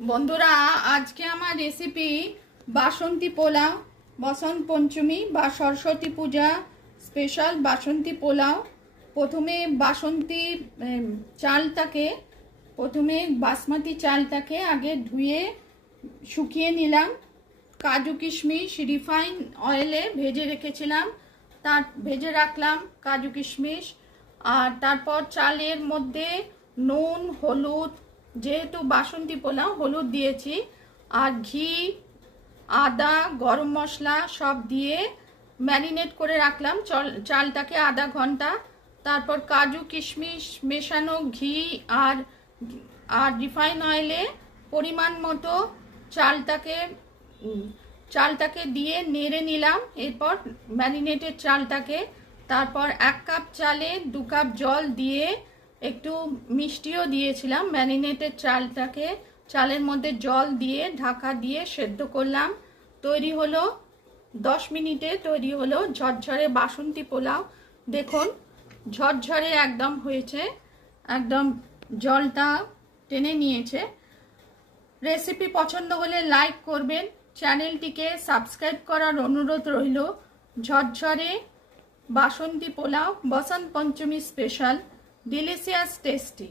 বন্ধুরা আজকে আমার রেসিপি বাসন্তী পোলাও। বসন্ত পঞ্চমী বা সরস্বতী পূজা স্পেশাল বাসন্তী পোলাও। প্রথমে বাসমতি চালটাকে আগে ধুয়ে শুকিয়ে নিলাম। কাজু কিশমিশ রিফাইন অয়েলে ভেজে রেখেছিলাম, ভেজে রাখলাম কাজু কিশমিশ। আর তারপর চালের মধ্যে নুন, হলুদ, যেহেতু বাসন্তী পোলাও হলুদ দিয়েছি, আর ঘি, আদা, গরম মশলা সব দিয়ে ম্যারিনেট করে রাখলাম চালটাকে আধা ঘন্টা। তারপর কাজু কিশমিশ মেশানো ঘি আর রিফাইন অয়েলে পরিমাণ মতো চালটাকে দিয়ে নেড়ে নিলাম। এরপর ম্যারিনেটেড চালটাকে, তারপর 1 কাপ চালে 2 কাপ জল দিয়ে একটু মিষ্টিও দিয়েছিলাম। ম্যারিনেটেড চালের মধ্যে জল দিয়ে ঢাকা দিয়ে সেদ্ধ করলাম। তৈরি হলো 10 মিনিটে তৈরি হলো ঝরঝরে বাসন্তী পোলাও। দেখুন ঝরঝরে একদম হয়েছে, একদম জলটা টেনে নিয়েছে। রেসিপি পছন্দ হলে লাইক করবেন, চ্যানেলটিকে সাবস্ক্রাইব করার অনুরোধ রইল। ঝরঝরে বাসন্তী পোলাও, বসন্ত পঞ্চমী স্পেশাল, ডিলিশিয়াস টেস্টি।